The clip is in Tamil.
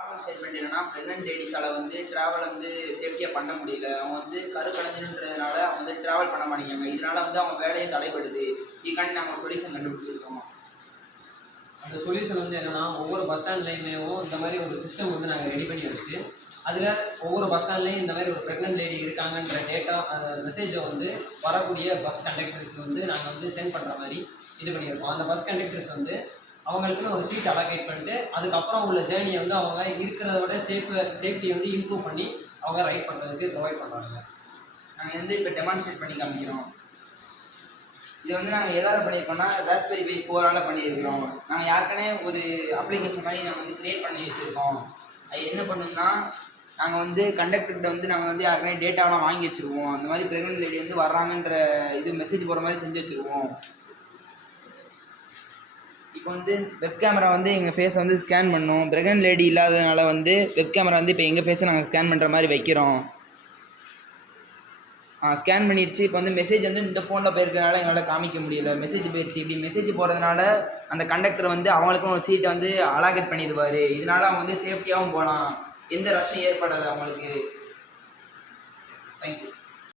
ப்ராப்ளம் ஸ்டேட்மெண்ட் என்னன்னா, பிரெக்னென்ட் லேடிஸால வந்து டிராவல் வந்து சேஃப்டியா பண்ண முடியல. அவங்க வந்து கருக்கலைஞ்சிருன்றதுனால அவங்க வந்து டிராவல் பண்ண மாட்டேங்கிறாங்க. இதனால வந்து அவங்க வேலையும் தடைபடுது. இதுக்காண்டி நாங்க ஒரு சொல்யூஷன் கண்டுபிடிச்சிருக்கோம். அந்த சொல்யூஷன் வந்து என்னன்னா, ஒவ்வொரு பஸ் ஸ்டாண்ட்லேயுமேவும் இந்த மாதிரி ஒரு சிஸ்டம் வந்து நாங்கள் ரெடி பண்ணி வச்சுட்டு, அதில் ஒவ்வொரு பஸ் ஸ்டாண்ட்லேயும் இந்த மாதிரி ஒரு ப்ரெக்னென்ட் லேடி இருக்காங்கன்ற டேட்டா அந்த மெசேஜை வந்து வரக்கூடிய பஸ் கண்டக்டர்ஸ் வந்து நாங்கள் வந்து சென்ட் பண்ணுற மாதிரி இது பண்ணியிருக்கோம். அந்த பஸ் கண்டக்டர்ஸ் வந்து அவங்களுக்குன்னு ஒரு சீட் அலோகேட் பண்ணிட்டு, அதுக்கப்புறம் உள்ள ஜேர்னியை வந்து அவங்க இருக்கிறத விட சேஃப்டியை வந்து இம்ப்ரூவ் பண்ணி அவங்க ரைட் பண்ணுறதுக்கு ப்ரொவைட் பண்ணுறாங்க. நாங்கள் வந்து இப்போ டெமான்ஸ்ட்ரேட் பண்ணி காமிக்கிறோம். இது வந்து நாங்கள் எதாவது பண்ணியிருக்கோம்னா ராஸ்பெரி பை 4ஆல் பண்ணியிருக்கிறோம். நாங்கள் ஏற்கனவே ஒரு அப்ளிகேஷன் மாதிரி நாங்கள் வந்து க்ரியேட் பண்ணி வச்சுருக்கோம். அது என்ன பண்ணணும்னா, நாங்கள் வந்து கண்டக்டர்கிட்ட வந்து நாங்கள் வந்து யாருக்குனே டேட்டாவெலாம் வாங்கி வச்சுருவோம். அந்த மாதிரி ப்ரெக்னென்ட் லேடி வந்து வர்றாங்கன்ற இது மெசேஜ் போகிற மாதிரி செஞ்சு வச்சுருவோம். இப்போ வந்து வெப் கேமரா வந்து எங்கள் ஃபேஸை வந்து ஸ்கேன் பண்ணும். ப்ரெக்னென்ட் லேடி இல்லாததுனால வந்து வெப் கேமரா வந்து இப்போ எங்கள் ஃபேஸை நாங்கள் ஸ்கேன் பண்ணுற மாதிரி வைக்கிறோம். ஸ்கேன் பண்ணிடுச்சு. இப்போ வந்து மெசேஜ் வந்து இந்த ஃபோனில் போயிருக்கனால எங்களால் காமிக்க முடியல. மெசேஜ் போயிடுச்சு. இப்படி மெசேஜ் போகிறதுனால அந்த கண்டக்டர் வந்து அவங்களுக்கும் ஒரு சீட்டை வந்து அலாகேட் பண்ணிடுவார். இதனால அவங்க வந்து சேஃப்டியாகவும் போகலாம். எந்த ரஷ்ஷும் ஏற்படாது அவங்களுக்கு. தேங்க்யூ.